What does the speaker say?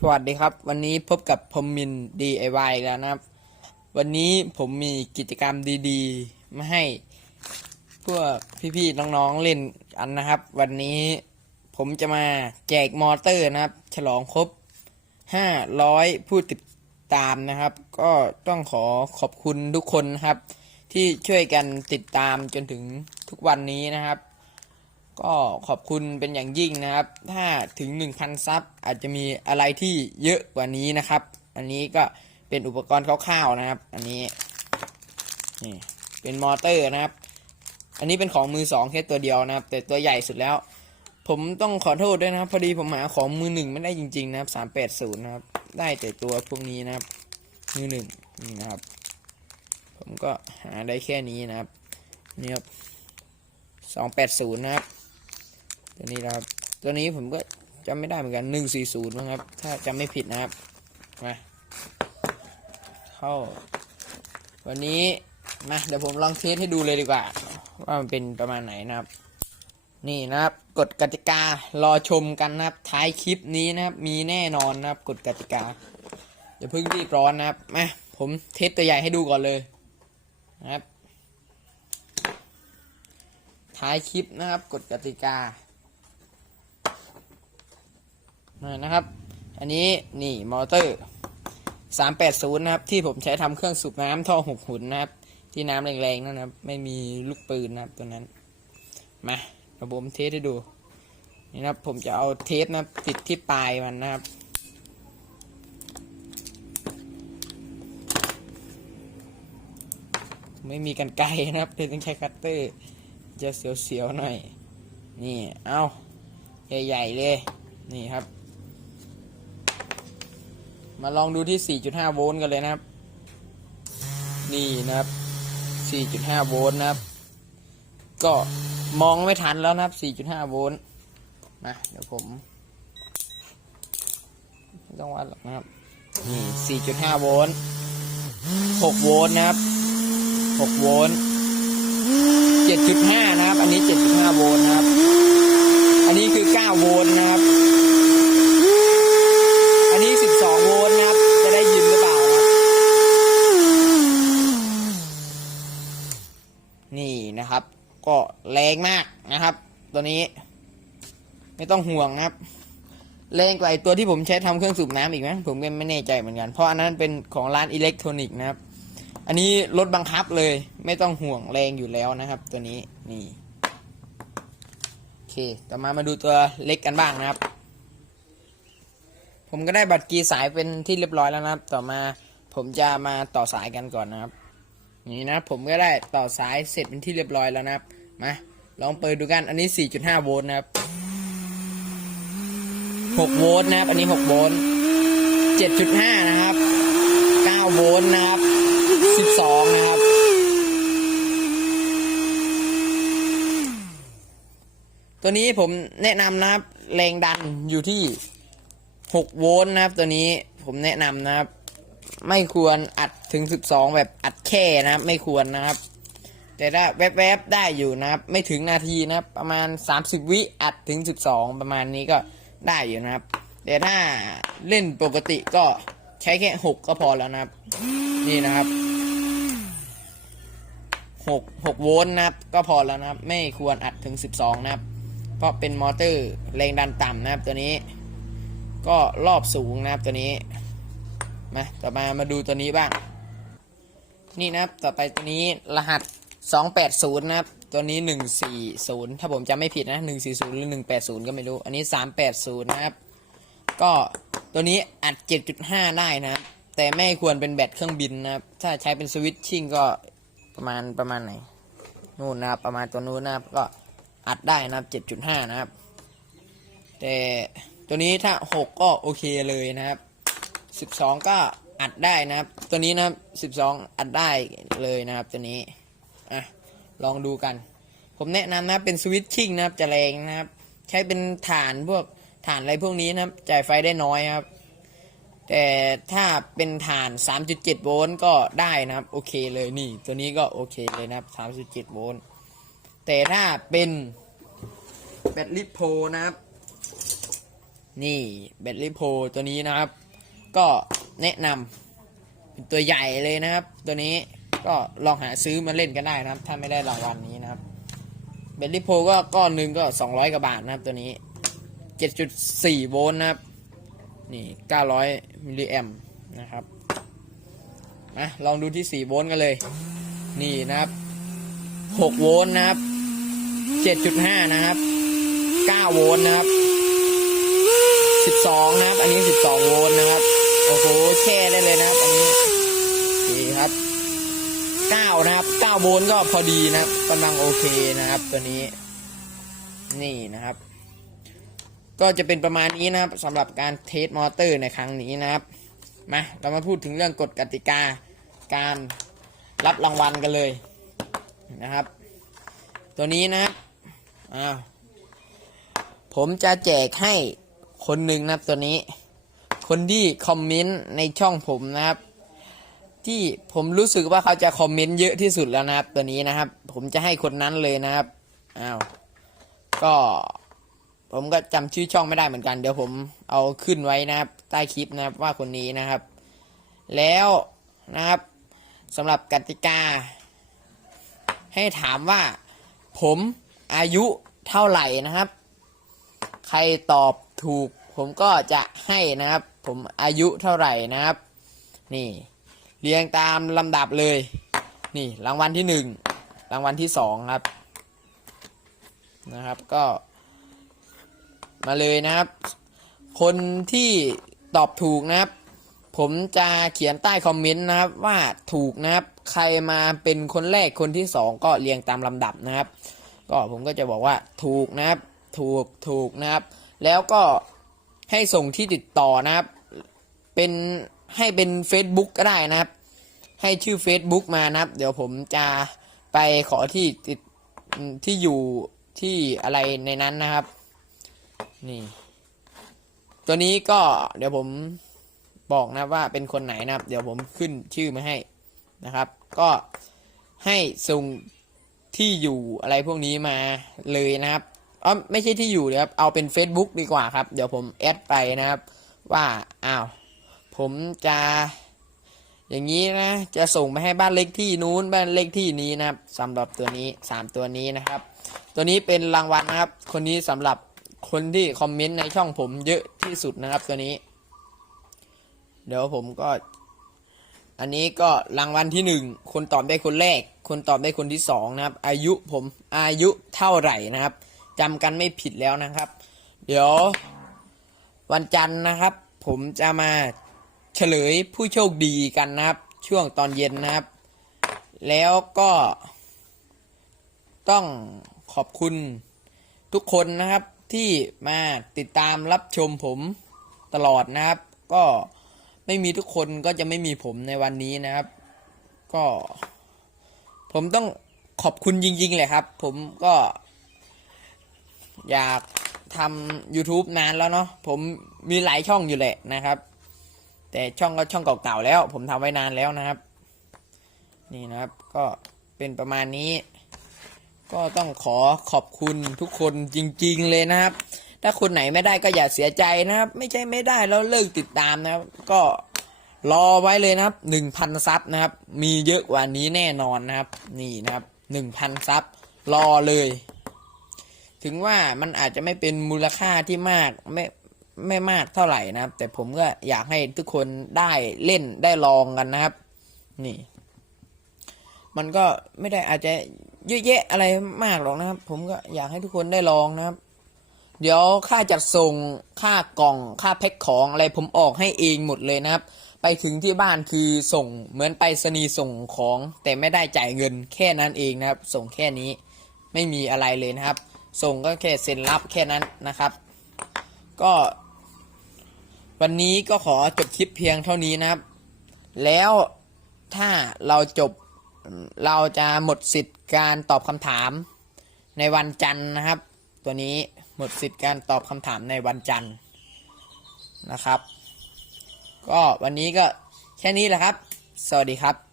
สวัสดีครับ วันนี้พบกับผมมิน DIY แล้วนะครับ วันนี้ผมมีกิจกรรมดีๆ มาให้พวกพี่ๆน้องๆเล่นกันนะครับ วันนี้ผมจะมาแจกมอเตอร์นะครับ ฉลองครบ 500 ผู้ติดตามนะครับ ก็ต้องขอขอบคุณทุกคนนะครับ ที่ช่วยกันติดตามจนถึงทุกวันนี้นะครับ ก็ขอบคุณเป็นอย่างยิ่งนะครับ ถ้าถึง 1,000 ซับอาจจะมีอะไรที่เยอะกว่านี้นะครับ อันนี้ก็เป็นอุปกรณ์คร่าวๆนะครับ อันนี้นี่เป็นมอเตอร์นะครับ อันนี้เป็นของมือสองแค่ตัวเดียวนะครับ แต่ตัวใหญ่สุดแล้ว ผมต้องขอโทษด้วยนะครับ พอดีผมหาของมือหนึ่งไม่ได้จริงๆนะครับสามแปดศูนย์นะครับ ได้แต่ตัวพวกนี้นะครับ มือหนึ่งนี่นะครับ ผมก็หาได้แค่นี้นะครับนี่ครับสองแปดศูนย์นะครับ ตัวนี้นะครับตัวนี้ผมก็จำไม่ได้เหมือนกันหนึ่งสี่ศูนย์นะครับ ถ้าจำไม่ผิดนะครับ มา เข้า วันนี้ มาเดี๋ยวผมลองเทสให้ดูเลยดีกว่า ว่ามันเป็นประมาณไหนนะครับ นี่นะครับ กฎกติการอชมกันนะครับ ท้ายคลิปนี้นะครับ มีแน่นอนนะครับ กฎกติกาอย่าเพิ่งรีบร้อนนะครับ มา ผมเทสตัวใหญ่ให้ดูก่อนเลยนะครับ ท้ายคลิปนะครับ กฎกติกา นะครับ อันนี้นี่มอเตอร์ 380 นะครับ ที่ผมใช้ทำเครื่องสูบน้ำท่อหกหุ่นนะครับ ที่น้ำแรงๆนั่นนะครับ ไม่มีลูกปืนนะครับตัวนั้น มาเดี๋ยวผมเทสให้ดู นี่นะครับ ผมจะเอาเทปนะติดที่ปลายมันนะครับไม่มีกันไกลนะครับเลยต้องใช้คัตเตอร์ จะเสียวๆหน่อย นี่ เอาใหญ่ ๆ เลย นี่ครับ มาลองดูที่ 4.5 โวลต์กันเลยนะครับ นี่นะครับ 4.5 โวลต์นะครับ ก็มองไม่ทันแล้วนะครับ 4.5 โวลต์มาเดี๋ยวผมไม่ต้องวัดหรอกนะครับ นี่ 4.5 โวลต์ 6 โวลต์นะครับ 6 โวลต์ 7.5 นะครับ อันนี้ 7.5 โวลต์นะครับ อันนี้คือ 9 โวลต์นะครับ อันนี้ 12 โวลต์นะครับ จะได้ยินหรือเปล่านะครับ นี่นะครับ ก็แรงมากนะครับ ตัวนี้ ไม่ต้องห่วงนะครับแรงกว่าไอตัวที่ผมใช้ทำเครื่องสูบน้ำอีกไหมผมก็ไม่แน่ใจเหมือนกัน เพราะอันนั้นเป็นของร้านอิเล็กทรอนิกส์นะครับ อันนี้รถบังคับเลย ไม่ต้องห่วงแรงอยู่แล้วนะครับ ตัวนี้นี่โอเค ต่อมามาดูตัวเล็กกันบ้างนะครับ ผมก็ได้บัตรกีสายเป็นที่เรียบร้อยแล้วนะครับ ต่อมาผมจะมาต่อสายกันก่อนนะครับ นี่นะผมก็ได้ต่อสายเสร็จเป็นที่เรียบร้อยแล้วนะครับมาลองเปิดดูกันอันนี้ 4.5 โวลต์นะครับ 6โวลต์นะครับ อันนี้6โวลต์7.5 นะครับ9โวลต์นะครับ 12 นะครับ ตัวนี้ผมแนะนำนะครับ แรงดันอยู่ที่ 6 โวลต์นะครับ ตัวนี้ผมแนะนำนะครับ ไม่ควรอัดถึง 12 แบบอัดแค่นะครับ ไม่ควรนะครับแต่ถ้าแวบๆได้อยู่นะครับ ไม่ถึงนาทีนะครับ ประมาณ 30 วิอัดถึง 12 ประมาณนี้ก็ ได้อยู่นะครับ แต่ถ้าเล่นปกติก็ใช้แค่6ก็พอแล้วนะครับ นี่นะครับ6 6โวลต์นะครับ ก็พอแล้วนะครับ ไม่ควรอัดถึง12นะครับ เพราะเป็นมอเตอร์แรงดันต่ำนะครับ ตัวนี้ ก็รอบสูงนะครับตัวนี้มาต่อมามาดูตัวนี้บ้าง นี่นะครับ ต่อไปตัวนี้รหัส 280 นะครับ ตัวนี้ 140 ถ้าผมจำไม่ผิดนะ 140 หรือ 180 ก็ไม่รู้ อันนี้ 380 นะครับ ก็ตัวนี้อัด 7.5 ได้นะครับ แต่ไม่ควรเป็นแบตเครื่องบินนะครับ ถ้าใช้เป็นสวิตชิ่งก็ประมาณประมาณไหน นู่นนะครับ ประมาณตัวนู้นนะครับ ก็อัดได้นะครับ 7.5 นะครับ แต่ตัวนี้ถ้า 6 ก็โอเคเลยนะครับ 12 ก็อัดได้นะครับ ตัวนี้นะครับ 12 อัดได้เลยนะครับตัวนี้ อะ ลองดูกัน ผมแนะนำนะเป็นสวิตชิ่งนะครับจะแรงนะครับ ใช้เป็นฐานพวกฐานอะไรพวกนี้นะครับ จ่ายไฟได้น้อยครับ แต่ถ้าเป็นฐาน 3.7 โวลต์ก็ได้นะครับ โอเคเลยนี่ ตัวนี้ก็โอเคเลยนะครับ 3.7 โวลต์แต่ถ้าเป็นแบตลิโพนะครับ นี่แบตลิโพตัวนี้นะครับ ก็แนะนำเป็นตัวใหญ่เลยนะครับ ตัวนี้ ก็ลองหาซื้อมาเล่นกันได้นะครับ ถ้าไม่ได้รางวัลนี้นะครับแบตลิโพก็ก้อนหนึ่งก็200กว่าบาทนะครับตัวนี้7.4โวลต์นะครับ นี่900มิลลิแอมนะครับมาลองดูที่4โวลต์กันเลย นี่นะครับ6โวลต์นะครับ7.5นะครับ9โวลต์นะครับ12นะครับ อันนี้12โวลต์นะครับ โอ้โหแช่ได้เลยนะครับ อันนี้นี่ครับ 9 นะครับ 9 โวลต์ก็พอดีนะครับกำลังโอเคนะครับ ตัวนี้ นี่นะครับ ก็จะเป็นประมาณนี้นะครับสำหรับการเทสมอเตอร์ในครั้งนี้นะครับ มาเรามาพูดถึงเรื่องกฎกติกาการรับรางวัลกันเลยนะครับ ตัวนี้นะครับอ้าผมจะแจกให้คนหนึ่งนะครับตัวนี้ คนที่คอมเมนต์ในช่องผมนะครับ ที่ผมรู้สึกว่าเขาจะคอมเมนต์เยอะที่สุดแล้วนะครับ ตัวนี้นะครับ ผมจะให้คนนั้นเลยนะครับอ้าวก็ผมก็จำชื่อช่องไม่ได้เหมือนกัน เดี๋ยวผมเอาขึ้นไว้นะครับ ใต้คลิปนะครับว่าคนนี้นะครับ แล้วนะครับสำหรับกติกา ให้ถามว่า ผมอายุเท่าไหร่นะครับ ใครตอบถูก ผมก็จะให้นะครับ ผมอายุเท่าไหร่นะครับ นี่ เรียงตามลำดับเลย นี่รางวัลที่หนึ่งรางวัลที่สองครับ นะครับก็ มาเลยนะครับ คนที่ตอบถูกนะครับ ผมจะเขียนใต้คอมเมนต์นะครับว่าถูกนะครับ ใครมาเป็นคนแรกคนที่สองก็เรียงตามลำดับนะครับ ก็ผมก็จะบอกว่าถูกนะครับ ถูกถูกนะครับ แล้วก็ให้ส่งที่ติดต่อนะครับ เป็น ให้เป็น Facebook ก็ได้นะครับ ให้ชื่อ Facebook มานะครับ เดี๋ยวผมจะไปขอที่ติดที่อยู่ที่อะไรในนั้นนะครับ นี่ ตัวนี้ก็เดี๋ยวผมบอกนะว่าเป็นคนไหนนะครับ เดี๋ยวผมขึ้นชื่อมาให้นะครับ ก็ให้ส่งที่อยู่อะไรพวกนี้มาเลยนะครับอ๋อไม่ใช่ที่อยู่เลยครับ เอาเป็น Facebook ดีกว่าครับ เดี๋ยวผมแอดไปนะครับ ว่า อ้าว ผมจะอย่างนี้นะ จะส่งไปให้บ้านเลขที่นู้นบ้านเลขที่นี้นะครับสำหรับตัวนี้สามตัวนี้นะครับ ตัวนี้เป็นรางวัลนะครับ คนนี้สำหรับคนที่คอมเมนต์ในช่องผมเยอะที่สุดนะครับตัวนี้ เดี๋ยวผมก็ อันนี้ก็รางวัลที่หนึ่งคนตอบได้คนแรก คนตอบได้คนที่สองนะครับ อายุผมอายุเท่าไหร่นะครับจำกันไม่ผิดแล้วนะครับ เดี๋ยววันจันทร์นะครับ ผมจะมา เฉลยผู้โชคดีกันนะครับ ช่วงตอนเย็นนะครับ แล้วก็ต้องขอบคุณทุกคนนะครับที่มาติดตามรับชมผมตลอดนะครับ ก็ไม่มีทุกคนก็จะไม่มีผมในวันนี้นะครับ ก็ ผมต้องขอบคุณจริงๆเลยครับ ผมก็ อยากทำ YouTube นานแล้วเนาะผมมีหลายช่องอยู่แหละนะครับ แต่ช่องก็ช่องเก่าๆแล้ว ผมทำไว้นานแล้วนะครับ นี่นะครับก็เป็นประมาณนี้ ก็ต้องขอขอบคุณทุกคนจริง ๆ เลยนะครับ ถ้าคนไหนไม่ได้ก็อย่าเสียใจนะครับ ไม่ใช่ไม่ได้แล้วเลิกติดตามนะครับ ก็รอไว้เลยนะครับหนึ่งพันซับนะครับ มีเยอะกว่านี้แน่นอนนะครับ นี่นะครับหนึ่งพันซับรอเลย ถึงว่ามันอาจจะไม่เป็นมูลค่าที่มากไม่ ไม่มากเท่าไหร่นะครับ แต่ผมก็อยากให้ทุกคนได้เล่นได้ลองกันนะครับ นี่ มันก็ไม่ได้อาจจะเยอะแยะอะไรมากหรอกนะครับ ผมก็อยากให้ทุกคนได้ลองนะครับ เดี๋ยวค่าจัดส่งค่ากล่องค่าแพ็คของอะไรผมออกให้เองหมดเลยนะครับ ไปถึงที่บ้านคือส่งเหมือนไปรษณีย์ส่งของ แต่ไม่ได้จ่ายเงินแค่นั้นเองนะครับ ส่งแค่นี้ไม่มีอะไรเลยนะครับ ส่งก็แค่เซ็นรับแค่นั้นนะครับ ก็ วันนี้ก็ขอจบคลิปเพียงเท่านี้นะครับ แล้วถ้าเราจบเราจะหมดสิทธิ์การตอบคำถามในวันจันทร์นะครับ ตัวนี้หมดสิทธิ์การตอบคำถามในวันจันทร์นะครับ ก็วันนี้ก็แค่นี้แหละครับ สวัสดีครับ